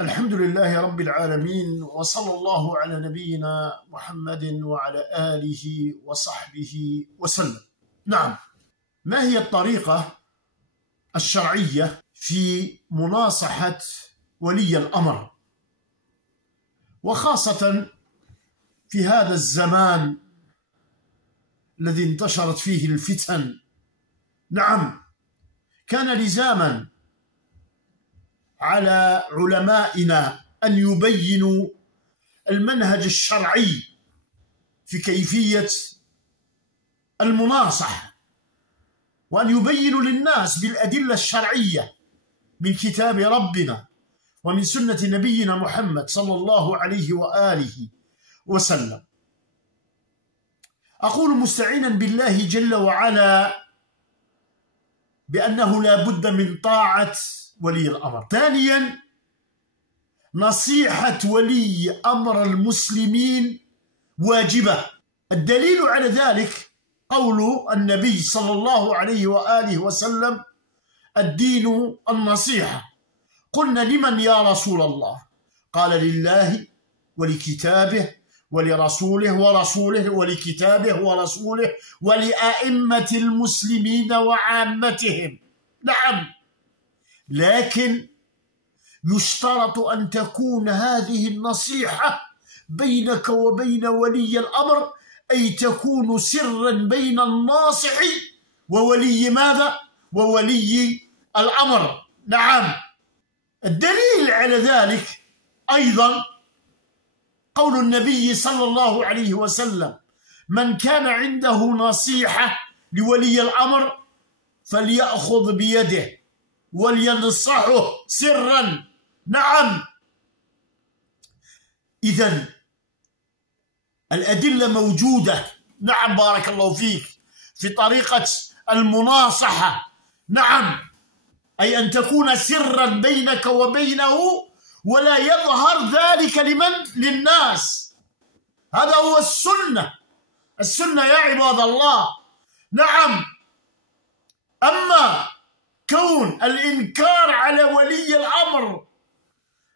الحمد لله رب العالمين، وصلى الله على نبينا محمد وعلى آله وصحبه وسلم. نعم، ما هي الطريقة الشرعية في مناصحة ولي الأمر، وخاصة في هذا الزمان الذي انتشرت فيه الفتن؟ نعم، كان لزاما على علمائنا أن يبينوا المنهج الشرعي في كيفية المناصحة، وأن يبينوا للناس بالأدلة الشرعية من كتاب ربنا ومن سنة نبينا محمد صلى الله عليه وآله وسلم. أقول مستعينا بالله جل وعلا بأنه لا بد من طاعة ولي الأمر. ثانيا، نصيحة ولي أمر المسلمين واجبة. الدليل على ذلك قول النبي صلى الله عليه وآله وسلم: الدين النصيحة. قلنا: لمن يا رسول الله؟ قال: لله ولكتابه ولرسوله ورسوله ولكتابه ورسوله ولأئمة المسلمين وعامتهم. نعم، لكن يشترط أن تكون هذه النصيحة بينك وبين ولي الأمر، أي تكون سرا بين الناصح وولي ماذا؟ وولي الأمر. نعم، الدليل على ذلك أيضا قول النبي صلى الله عليه وسلم: من كان عنده نصيحة لولي الأمر فليأخذ بيده ولينصحه سرا. نعم، إذن الأدلة موجودة. نعم، بارك الله فيك، في طريقة المناصحة. نعم، أي أن تكون سرا بينك وبينه ولا يظهر ذلك لمن؟ للناس. هذا هو السنة يا عباد الله. نعم، أما كون الإنكار على ولي الأمر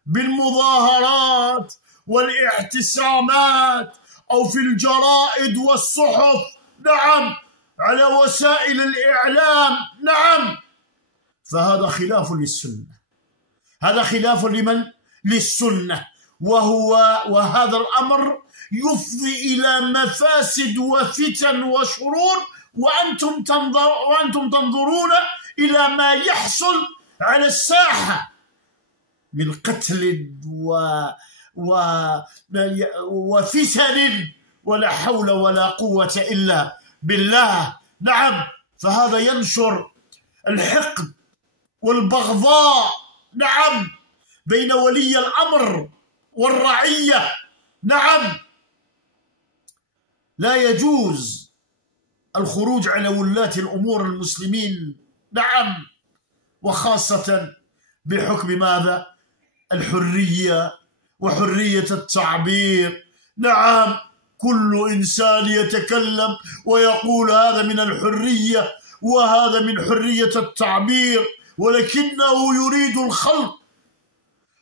بالمظاهرات والاعتصامات أو في الجرائد والصحف، نعم، على وسائل الإعلام، نعم، فهذا خلاف للسنة. هذا خلاف لمن؟ للسنة. وهذا الأمر يفضي إلى مفاسد وفتن وشرور، وأنتم تنظرون إلى ما يحصل على الساحة من قتل وفتن، ولا حول ولا قوة إلا بالله. نعم، فهذا ينشر الحقد والبغضاء، نعم، بين ولي الأمر والرعية. نعم، لا يجوز الخروج على ولاة الأمور المسلمين. نعم، وخاصة بحكم ماذا؟ الحرية وحرية التعبير. نعم، كل إنسان يتكلم ويقول هذا من الحرية وهذا من حرية التعبير، ولكنه يريد الخلق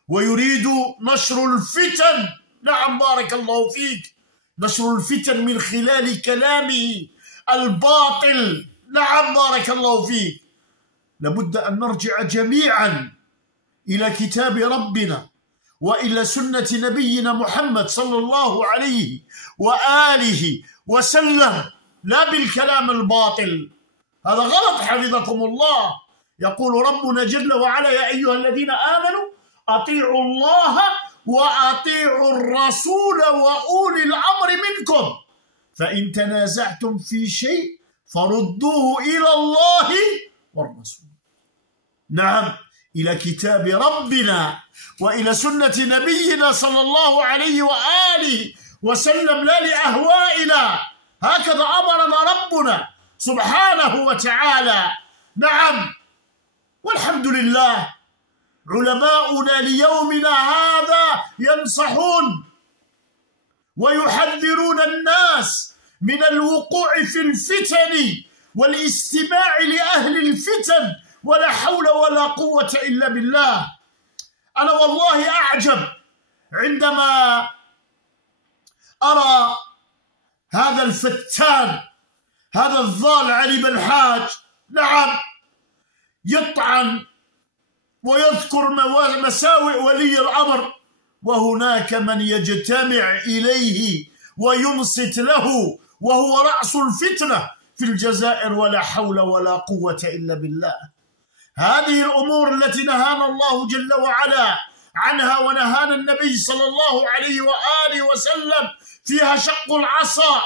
ويريد نشر الفتن. نعم، بارك الله فيك، نشر الفتن من خلال كلامه الباطل. نعم، بارك الله فيك. لابد أن نرجع جميعا إلى كتاب ربنا وإلى سنة نبينا محمد صلى الله عليه وآله وسلم، لا بالكلام الباطل. هذا غلط حفظكم الله. يقول ربنا جل وعلا: يا أيها الذين آمنوا أطيعوا الله وأطيعوا الرسول وأولي الأمر منكم، فإن تنازعتم في شيء فردوه إلى الله والرسول. نعم، إلى كتاب ربنا وإلى سنة نبينا صلى الله عليه وآله وسلم، لا لأهوائنا. هكذا أمرنا ربنا سبحانه وتعالى. نعم، والحمد لله علماؤنا ليومنا هذا ينصحون ويحذرون الناس من الوقوع في الفتن والاستماع لأهل الفتن، ولا حول ولا قوة إلا بالله. أنا والله أعجب عندما أرى هذا الفتان، هذا الضال علي بالحاج، نعم، يطعن ويذكر مساوئ ولي الأمر، وهناك من يجتمع إليه وينصت له وهو رأس الفتنة في الجزائر، ولا حول ولا قوة إلا بالله. هذه الأمور التي نهانا الله جل وعلا عنها ونهانا النبي صلى الله عليه وآله وسلم فيها شق العصا،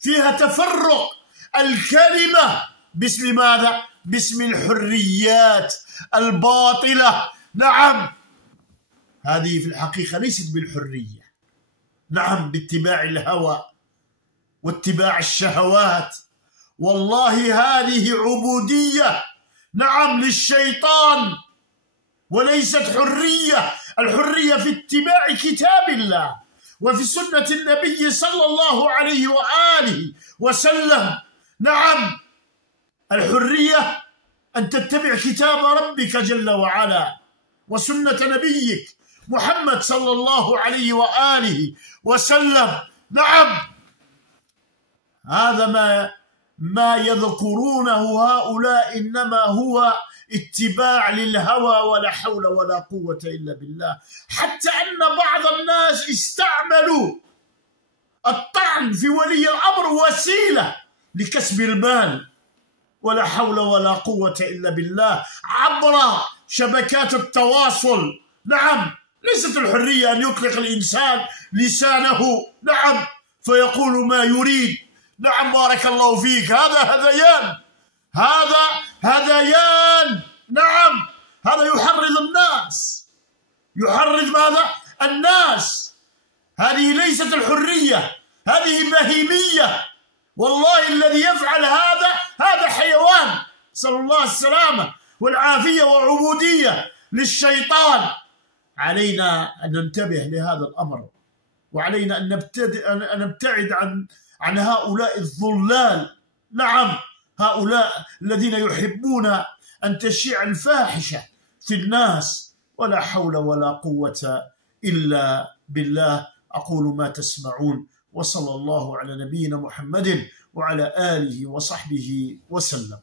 فيها تفرق الكلمة باسم ماذا؟ باسم الحريات الباطلة. نعم، هذه في الحقيقة ليست بالحرية، نعم، باتباع الهوى واتباع الشهوات. والله هذه عبودية، نعم، للشيطان، وليست حرية. الحرية في اتباع كتاب الله وفي سنة النبي صلى الله عليه وآله وسلم. نعم، الحرية أن تتبع كتاب ربك جل وعلا وسنة نبيك محمد صلى الله عليه وآله وسلم. نعم، هذا ما يذكرونه هؤلاء إنما هو اتباع للهوى، ولا حول ولا قوة إلا بالله. حتى أن بعض الناس استعملوا الطعن في ولي الأمر وسيلة لكسب المال، ولا حول ولا قوة إلا بالله، عبر شبكات التواصل. نعم، ليست الحرية أن يطلق الإنسان لسانه، نعم، فيقول ما يريد. نعم، بارك الله فيك، هذا هذيان، هذا هذيان. نعم، هذا يحرض الناس، يحرض ماذا؟ الناس. هذه ليست الحرية، هذه بهيمية. والله الذي يفعل هذا حيوان، نسأل الله السلامة والعافية وعبودية للشيطان. علينا أن ننتبه لهذا الأمر، وعلينا أن نبتعد عن هؤلاء الضلال. نعم، هؤلاء الذين يحبون أن تشيع الفاحشة في الناس، ولا حول ولا قوة إلا بالله. أقول ما تسمعون، وصلى الله على نبينا محمد وعلى آله وصحبه وسلم.